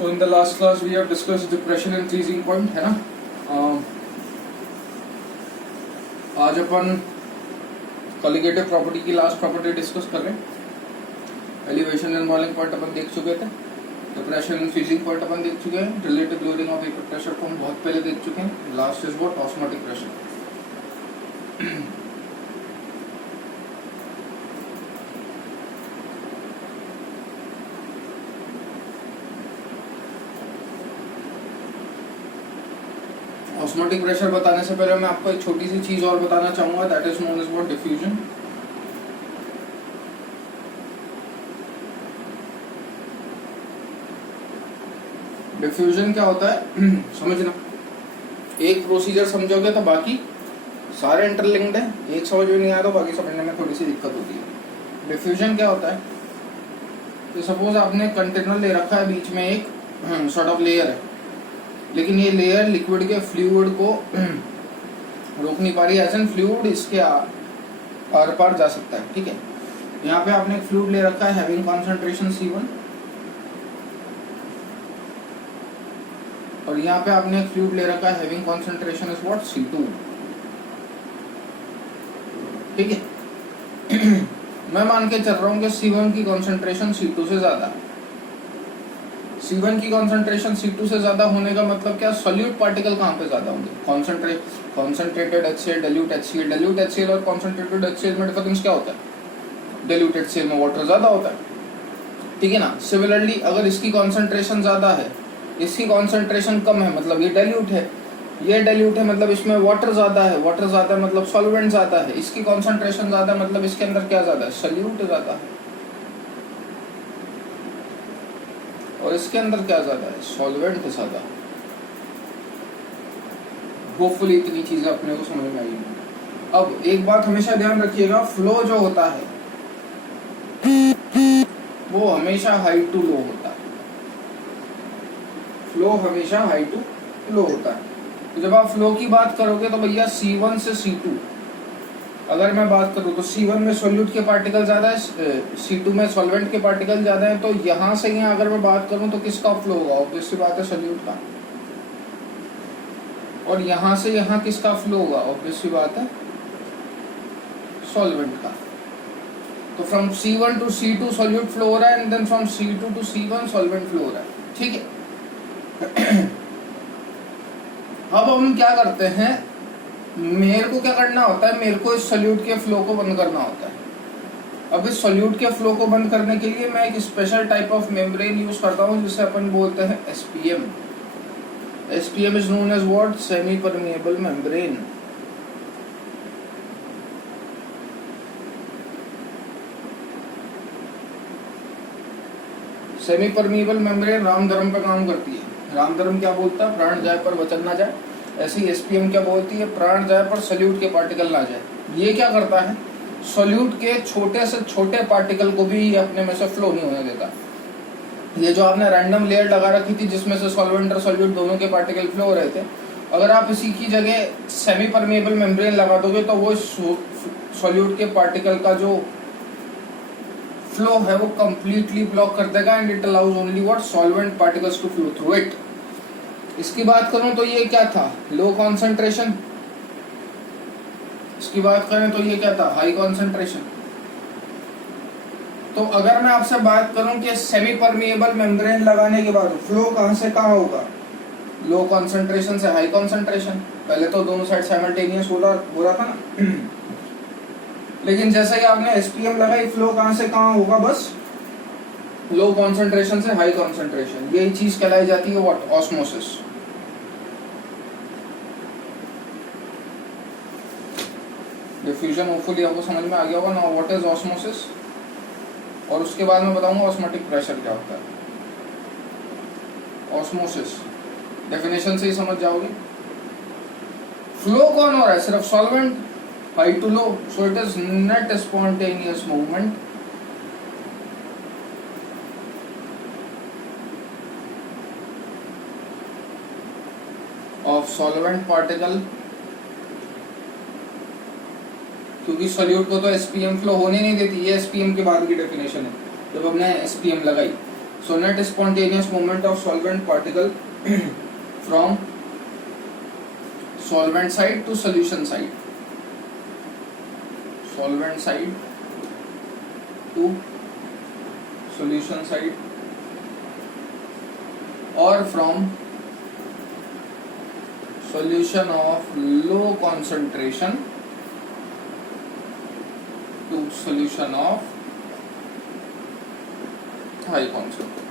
So in the last class we have discussed depression and freezing point, है ना. आज अपन colligative property की last property discuss कर रहे हैं. एलिवेशन एंड बॉइलिंग पॉइंट अपन देख चुके थे. डिप्रेशन एंड फ्रीजिंग पॉइंट अपन देख चुके हैं. Relative loading of vapour pressure को हम बहुत पहले देख चुके हैं. Last is what osmotic pressure. Osmotic pressure बताने से पहले मैं आपको एक छोटी सी चीज और बताना चाहूंगा, that is known as what diffusion. Diffusion क्या होता है समझना. एक प्रोसीजर समझोगे तो बाकी सारे इंटरलिंक्ड है. एक समझ में नहीं आया तो बाकी समझने में थोड़ी सी दिक्कत होती है. डिफ्यूजन क्या होता है, तो सपोज आपने कंटेनर ले रखा है, बीच में एक सॉर्ट ऑफ लेयर है, लेकिन ये लेयर लिक्विड के फ्लूइड को रोक नहीं पा रही. एज एन फ्लूइड इसके आर पार जा सकता है. ठीक है, यहाँ पे आपने एक फ्लूइड ले रखा है हैविंग कॉन्सेंट्रेशन C1, और यहाँ पे आपने एक फ्लूइड ले रखा है having concentration is what C2. ठीक है, मैं मान के चल रहा हूँ कि C1 की कॉन्सेंट्रेशन C2 से ज्यादा है. C1 की कॉन्सेंट्रेशन C2 से ज्यादा होने का मतलब क्या, सोल्यूट पार्टिकल कहाँ पे ज्यादा होंगे. Concentrated HCl, dilute HCl. dilute HCl और कॉन्सेंट्रेटेड HCl में डिफरेंस क्या होता है, dilute HCl में वाटर ज्यादा होता है. ठीक है ना. सिमिलरली अगर इसकी कॉन्सेंट्रेशन ज्यादा है, इसकी कॉन्सेंट्रेशन कम है, मतलब ये डाइल्यूट है, ये डाइल्यूट है, मतलब इसमें वाटर ज्यादा है, वाटर ज्यादा है मतलब सॉल्वेंट ज्यादा है. इसकी कॉन्सेंट्रेशन ज्यादा है मतलब इसके अंदर क्या ज्यादा है, सोल्यूट ज्यादा है, और इसके अंदर क्या ज्यादा है, सॉल्वेंट ज्यादा. होपफुली इतनी चीजें अपने को समझ में आई. अब एक बात हमेशा ध्यान रखिएगा, फ्लो जो होता है वो हमेशा हाई टू लो होता है. फ्लो हमेशा हाई टू लो होता है. तो जब आप फ्लो की बात करोगे तो भैया C1 से C2 अगर मैं बात करूं तो C1 में सोल्यूट के पार्टिकल ज्यादा है, C2 में सॉल्वेंट के पार्टिकल ज्यादा है. तो यहां से यहाँ अगर मैं बात करूं तो किसका फ्लो होगा, ऑब्वियस सी बात है सोल्यूट का. और यहां से यहाँ किसका फ्लो होगा, ऑब्वियस सी बात है सॉल्वेंट का. तो from C1 to C2 solute flow हो रहा है, and then from C2 to C1 solvent flow हो रहा है. ठीक है. अब हम क्या करते हैं, मेरे को क्या करना होता है, मेरे को इस सोल्यूट के फ्लो को बंद करना होता है. अब इस सोल्यूट के फ्लो को बंद करने के लिए मैं एक special type of membrane use करता हूँ जिसे अपन बोलते हैं SPM. SPM is known as what, semi permeable membrane. Semi permeable membrane रामधर्म पे काम करती है. रामधर्म क्या बोलता है, प्राण जाए पर वचन ना जाए. ऐसी SPM क्या बोलती है, प्राण जाए पर सोल्यूट के पार्टिकल ना जाए. ये क्या करता है, सोल्यूट के छोटे से छोटे पार्टिकल को भी अपने में से फ्लो नहीं होने देता. ये जो आपने रैंडम लेयर लगा रखी थी जिसमें से सॉल्वेंट और सोल्यूट दोनों के पार्टिकल फ्लो हो रहे थे, अगर आप इसी की जगह सेमी परमिएबल मेम्ब्रेन लगा दोगे तो वो सोल्यूट के पार्टिकल का जो फ्लो है वो कंप्लीटली ब्लॉक कर देगा, and it allows only what, solvent particles to flow through it. इसकी बात करूं तो ये क्या था, लो कॉन्सेंट्रेशन. इसकी बात करें तो ये क्या था, हाई कॉन्सेंट्रेशन. तो अगर मैं आपसे बात करूं कि सेमी परमिएबल मेम्ब्रेन लगाने के बाद फ्लो कहां से कहां होगा, लो कॉन्सेंट्रेशन से हाई कॉन्सेंट्रेशन. पहले तो दोनों साइड साइमल्टेनियस हो रहा था ना. लेकिन जैसे ही आपने SPM लगाई, फ्लो कहां से कहां होगा, बस लो कॉन्सेंट्रेशन से हाई कॉन्सेंट्रेशन. यही चीज कहलाई जाती है व्हाट, ऑस्मोसिस. डिफ्यूजन होपफुली आपको समझ में आ गया होगा ना, व्हाट इज ऑस्मोसिस. और उसके बाद मैं बताऊंगा ऑस्मोटिक प्रेशर क्या होता है. ऑस्मोसिस डेफिनेशन से ही समझ जाओगे. फ्लो कौन हो रहा है, सिर्फ solvent, high to low. So it is net spontaneous movement of solvent particle. क्योंकि सोल्यूट को तो SPM फ्लो होने नहीं देती. ये SPM के बाद की डेफिनेशन है जब हमने SPM लगाई. So net spontaneous movement of solvent particle from solvent side to solution side. Solvent side to solution side, or from solution of low concentration to solution of high concentration.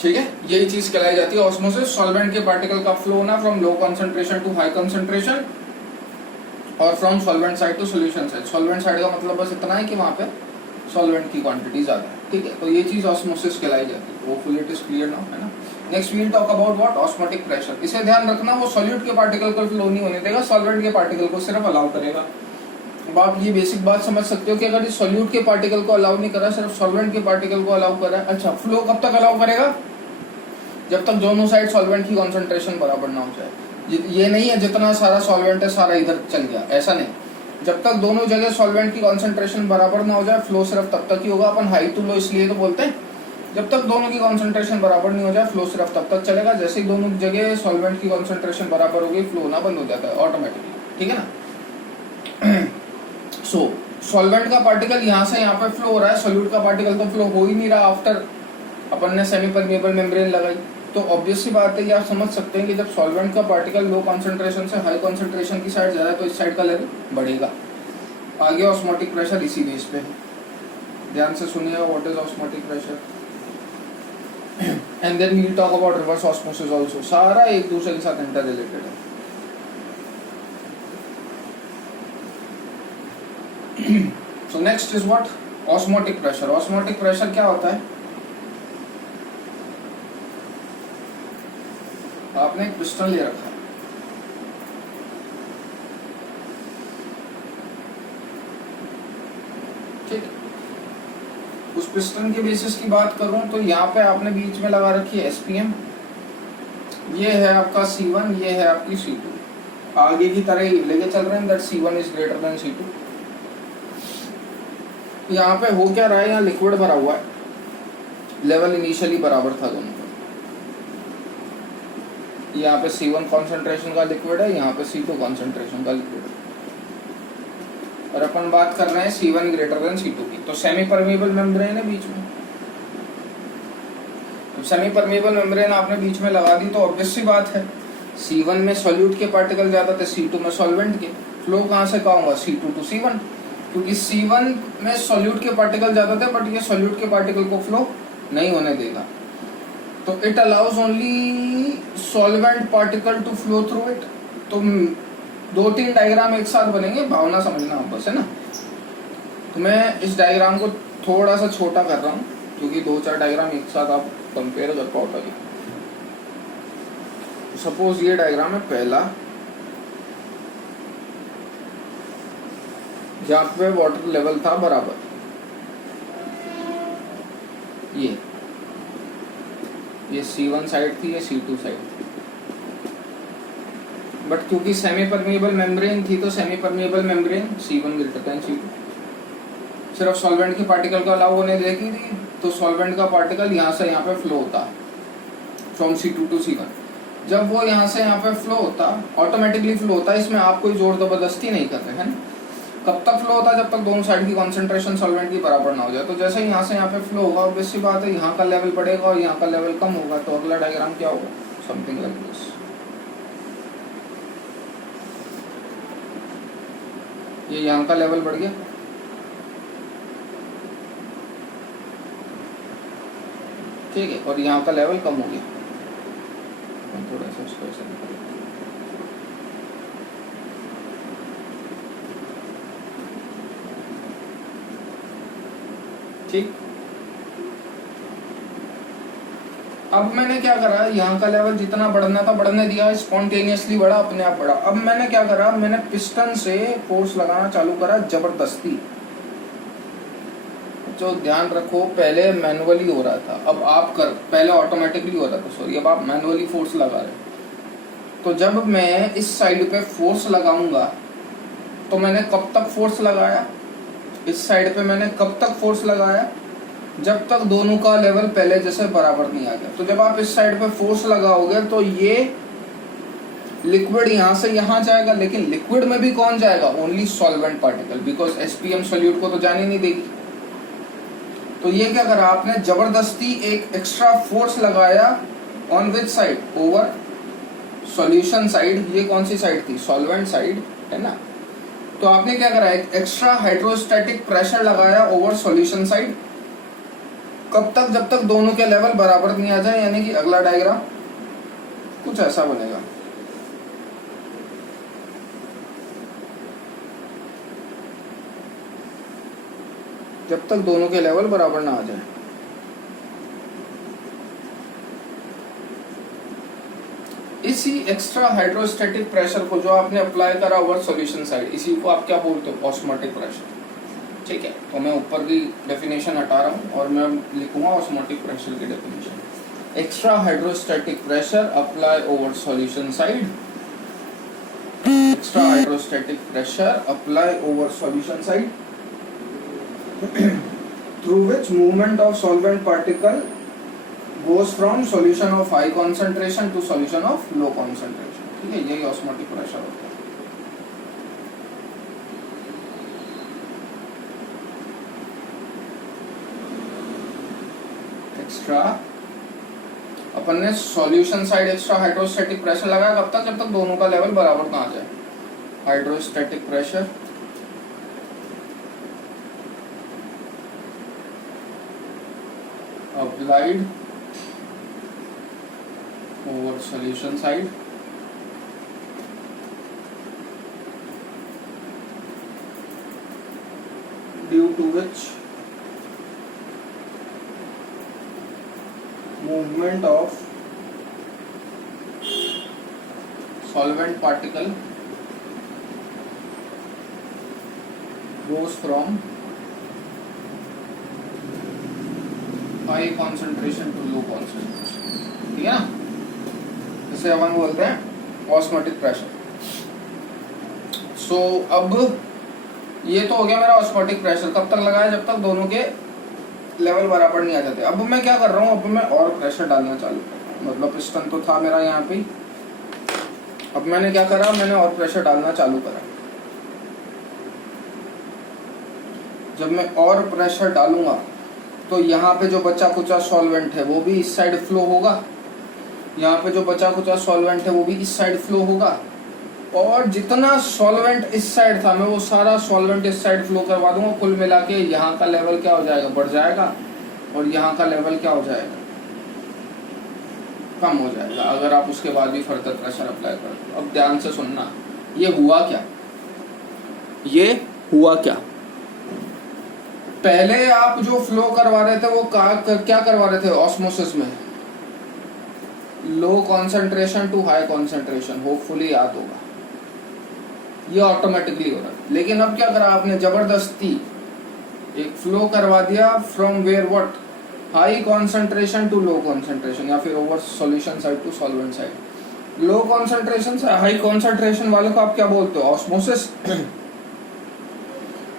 ठीक है, यही चीज कहलाई जाती है ऑस्मोसिस. सॉल्वेंट के particle का flow होना from low concentration to high concentration और from solvent side to solution side. Solvent side का मतलब बस इतना है कि वहां पे सॉल्वेंट की क्वांटिटी ज्यादा है. ठीक है, तो ये चीज ऑस्मोसिस कहलाई जाती है. Hopefully it is clear now, है ना. Next we will talk about what, osmotic pressure. इसे ध्यान रखना, वो सॉल्यूट के पार्टिकल को फ्लो नहीं होने देगा, सॉल्वेंट के पार्टिकल को सिर्फ अलाउ करेगा. अब आप ये बेसिक बात समझ सकते हो कि अगर इस सॉल्यूट के पार्टिकल को अलाउ नहीं करा, सिर्फ सॉल्वेंट के पार्टिकल को अलाउ करा. अच्छा, फ्लो कब तक अलाउ करेगा? जब तक दोनों साइड सॉल्वेंट की कंसंट्रेशन बराबर ना हो जाए. ये नहीं है जितना सारा सॉल्वेंट है सारा इधर चल गया, ऐसा नहीं. जब तक दोनों जगह सॉल्वेंट की कंसंट्रेशन बराबर ना हो जाए, फ्लो सिर्फ तब तक ही होगा. अपन हाई टू लो इसलिए तो बोलते हैं. जब तक दोनों की कंसंट्रेशन बराबर नहीं हो जाए, फ्लो सिर्फ तब तक चलेगा. जैसे ही दोनों जगह सॉल्वेंट की कंसंट्रेशन बराबर होगी, फ्लो होना बंद हो जाता है ऑटोमेटिकली. ठीक है ना. सो सॉल्वेंट का पार्टिकल यहाँ से यहाँ पे फ्लो हो रहा है, सॉल्यूट का पार्टिकल तो फ्लो हो ही नहीं रहा. आफ्टर अपन ने सेमी परमेबल मेम्ब्रेन लगाई, तो ऑब्वियस सी बात है ये आप समझ सकते हैं कि जब सॉल्वेंट का पार्टिकल लो कंसंट्रेशन से हाई कंसंट्रेशन की साइड जा रहा है, तो इस साइड का लेवल बढ़ेगा. आगे ऑस्मोटिक प्रेशर इसी बेस पे है. ध्यान से सुनिएगा, what is osmotic pressure. And then we will talk about reverse osmosis also. सारा एक दूसरे के साथ इंटर रिलेटेड है. So next is what? Osmotic pressure. Osmotic pressure क्या होता है? आपने एक पिस्टन ले रखा है, ठीक. उस पिस्टन के बेसिस की बात करूं तो यहाँ पे आपने बीच में लगा रखी है एसपीएम. ये है आपका C1, ये है आपकी C2. आगे की तरह ही लेके चल रहे हैं, that C1 is greater than C2. यहाँ पे हो क्या रहा है, यहाँ लिक्विड भरा हुआ है. लेवल इनिशियली बराबर था दोनों का. यहाँ पे C1 कॉन्सेंट्रेशन का लिक्विड है, यहाँ पे C2 कॉन्सेंट्रेशन का लिक्विड है. और अपन बात कर रहे हैं C1 ग्रेटर देन C2 की. तो सेमी परमेबल मेम्ब्रेन है बीच में. तो सेमी परमेबल मेम्ब्रेन आपने बीच में लगा दी, तो ऑब्वियस सी बात है C1 में सॉल्यूट के पार्टिकल ज्यादा थे, C2 में सॉल्वेंट के. फ्लो कहाँ से कहाँ होगा? C2 टू C1, क्योंकि C1 में सॉल्यूट के पार्टिकल ज्यादा थे, बट ये सॉल्यूट के पार्टिकल को फ्लो नहीं होने देगा. तो it allows only solvent particle to flow through it. तो 2-3 डायग्राम एक साथ बनेंगे, भावना समझना आप बस, है ना. तो मैं इस डायग्राम को थोड़ा सा छोटा कर रहा हूँ, क्योंकि 2-4 डायग्राम एक साथ आप कंपेयर कर पाओ ताकि. सपोज ये डायग्राम है पहला, जहाँ पे वाटर लेवल था बराबर. ये C1 साइड थी, ये C2 साइड थी. बट क्योंकि सेमी परमेबल मेम्ब्रेन थी, तो semi permeable membrane C1 greater than C2. सिर्फ सॉल्वेंट के पार्टिकल को अलाउ होने देगी थी, तो सॉल्वेंट का पार्टिकल यहाँ से यहाँ पे फ्लो होता फ्रॉम C2 टू C1. जब वो यहाँ से यहाँ पे फ्लो होता, ऑटोमेटिकली फ्लो होता, इसमें आप कोई जोर जबरदस्ती नहीं कर रहे हैं. कब तक फ्लो होता है? जब तक दोनों साइड की कंसंट्रेशन सॉल्वेंट की बराबर ना हो जाए. तो जैसे ही यहाँ से यहाँ पे फ्लो होगा, ऑब्वियस सी बात है यहाँ का लेवल बढ़ेगा और यहाँ का लेवल कम होगा. तो अगला डायग्राम क्या होगा? Something like this. ये यहाँ का लेवल बढ़ गया, ठीक है, और यहाँ का लेवल कम हो गया. थोड़ा सा इसको ऐसे निकालें. ठीक. अब मैंने क्या करा, यहाँ का लेवल जितना बढ़ना था बढ़ने दिया, स्पॉन्टेनियसली बढ़ा, अपने आप बढ़ा. अब मैंने क्या करा, मैंने पिस्टन से फोर्स लगाना चालू करा जबरदस्ती. जो ध्यान रखो, पहले मैनुअली हो रहा था, अब आप पहले ऑटोमेटिकली हो रहा था, सॉरी, अब आप मैनुअली फोर्स लगा रहे. तो जब मैं इस साइड पे फोर्स लगाऊंगा, तो मैंने कब तक फोर्स लगाया? इस साइड पे मैंने कब तक फोर्स लगाया? जब तक दोनों का लेवल पहले जैसे बराबर नहीं आ गया। तो जब आप इस साइड पे फोर्स लगाओगे तो ये लिक्विड यहां से यहां जाएगा, लेकिन लिक्विड में भी कौन जाएगा? Only solvent particle, because SPM solute को तो जाने नहीं देगी। तो ये क्या करा आपने, जबरदस्ती एक एक्स्ट्रा फोर्स लगाया on which side? Over solution side. ये कौन सी साइड थी? सॉल्वेंट साइड, है ना। तो आपने क्या करा, एक एक्स्ट्रा हाइड्रोस्टैटिक प्रेशर लगाया ओवर सॉल्यूशन साइड। कब तक? जब तक दोनों के लेवल बराबर नहीं आ जाए, यानी कि अगला डायग्राम कुछ ऐसा बनेगा। जब तक दोनों के लेवल बराबर ना आ जाए। इसी एक्स्ट्रा हाइड्रोस्टैटिक प्रेशर को जो आपने अप्लाई करा ओवर सॉल्यूशन साइड, इसी को आप क्या बोलते हो? Osmotic pressure. ठीक है, तो मैं ऊपर की डेफिनेशन हटा रहा हूं और मैं लिखूंगा ऑस्मोटिक प्रेशर की definition. Extra hydrostatic pressure apply over solution side. Extra hydrostatic pressure apply over solution side through which movement of solvent particle goes from solution of high concentration to solution of low concentration। ठीक है, यही osmotic pressure होता है। Extra, अपन ने solution side extra hydrostatic pressure लगाया, कब तक? जब तक दोनों का लेवल बराबर ना आ जाए। Hydrostatic pressure applied over solution side due to which movement of solvent particle goes from high concentration to low concentration. ठीक है ना, इसे अपन बोलते हैं ऑस्मोटिक प्रेशर। सो अब ये तो हो गया मेरा ऑस्मोटिक प्रेशर। कब तक लगाया? जब तक दोनों के लेवल बराबर नहीं आ जाते। अब मैं क्या कर रहा हूँ, अब मैं और प्रेशर डालना चालू कर रहा हूँ। मतलब पिस्टन तो था मेरा यहाँ पे, अब मैंने क्या करा, मैंने और प्रेशर डालना चालू करा। जब मैं और प्रेशर डालूंगा तो यहाँ पे जो बचा कुचा सॉल्वेंट है वो भी इस साइड फ्लो होगा, यहाँ पे जो बचा कुचा सॉल्वेंट है वो भी इस साइड फ्लो होगा, और जितना सॉल्वेंट इस साइड था मैं वो सारा सॉल्वेंट इस साइड फ्लो करवा दूंगा। कुल मिला के यहाँ का लेवल क्या हो जाएगा? बढ़ जाएगा, और यहाँ का लेवल क्या हो जाएगा? कम हो जाएगा, अगर आप उसके बाद भी फर्दर प्रेशर अप्लाई करते हो। अब ध्यान से सुनना, ये हुआ क्या? ये हुआ क्या? पहले आप जो फ्लो करवा रहे थे वो क्या करवा रहे थे? ऑस्मोसिस में low concentration to high concentration, hopefully याद होगा, ये ऑटोमेटिकली हो रहा है। लेकिन अब क्या करा आपने? जबरदस्ती एक फ्लो करवा दिया from where what? High concentration to low concentration, या फिर over solution side to solvent side. Low concentration से हाई कॉन्सेंट्रेशन वाले को आप क्या बोलते हो? ऑस्मोसिस।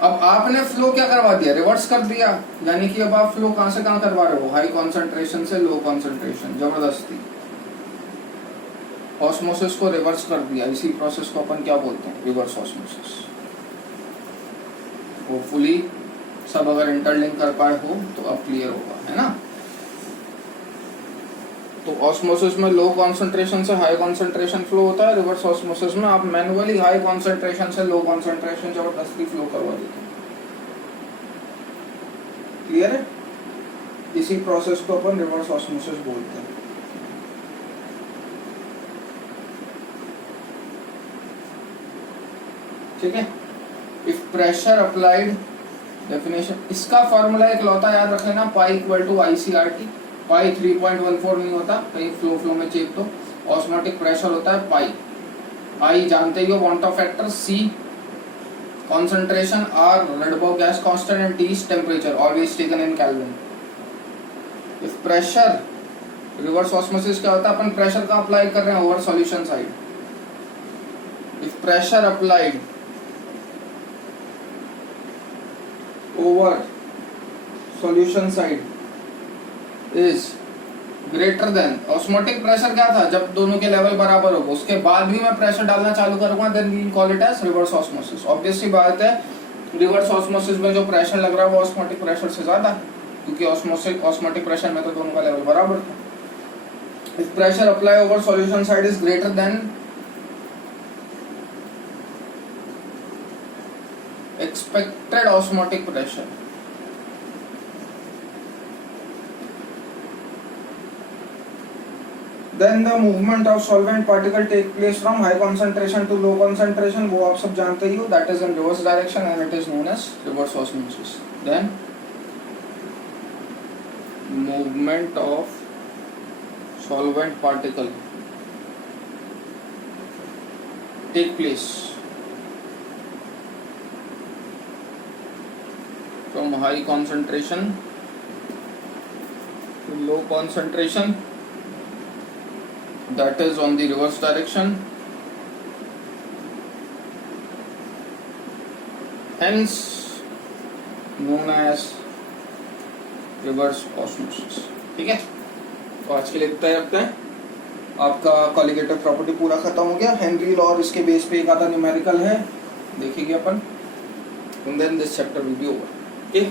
अब आपने फ्लो क्या करवा दिया? रिवर्स कर दिया, यानी कि अब आप फ्लो कहां से कहां करवा रहे हो? हाई कॉन्सेंट्रेशन से लो कॉन्सेंट्रेशन, जबरदस्ती ऑस्मोसिस को रिवर्स कर दिया। इसी प्रोसेस को अपन क्या बोलते हैं? Reverse osmosis. होपफुली सब अगर इंटरलिंक कर पाए हो तो अब क्लियर होगा, है ना। तो ऑस्मोसिस में लो कॉन्सेंट्रेशन से हाई कॉन्सेंट्रेशन फ्लो होता है, रिवर्स ऑस्मोसिस में आप मैनुअली हाई कॉन्सेंट्रेशन से लो कॉन्सेंट्रेशन जबरदस्ती फ्लो करवा देते हैं। क्लियर है? इसी प्रोसेस को अपन रिवर्स ऑस्मोसिस बोलते हैं। ठीक है, इफ प्रेशर अप्लाइड, डेफिनेशन इसका फॉर्मूला एक लौता याद रखे ना, पाई इक्वल टू ICRT। पाई 3.14 नहीं होता, कहीं फ्लो में चेक तो ऑस्मोटिक प्रेशर होता है पाई। आई जानते ही हो, van't Hoff factor, C concentration, R Rydberg gas constant, and T is temperature, always taken in Kelvin. If pressure, reverse osmosis क्या होता है? अपन प्रेशर का अप्लाई कर रहे हैं over solution side. If pressure applied over solution side is greater than, osmotic pressure क्या था, जब दोनों के लेवल बराबर हो उसके बाद भी मैं प्रेशर डालना चालू करूंगा, then we call it as reverse osmosis. Obvious सी बात है, रिवर्स ऑस्मोसिस में जो प्रेशर लग रहा है वो ऑस्मोटिक प्रेशर से ज्यादा है, क्योंकि ऑस्मोटिक प्रेशर में तो दोनों का लेवल बराबर था। If pressure apply over solution side is greater than expected osmotic pressure, then the movement of solvent particle take place from high concentration to low concentration, वो आप सब जानते ही हो, that is in reverse direction and it is known as reverse osmosis. Then movement of solvent particle take place from high concentration to low concentration, that is on the reverse direction, hence known as reverse osmosis। ठीक है, तो आज के लिए इतना ही रखते हैं। आपका कॉलिगेटिव प्रॉपर्टी पूरा खत्म हो गया। हेनरी लॉ और इसके बेस पे एक आधा न्यूमेरिकल है, देखेंगे अपन, and then this chapter will be over। Okay?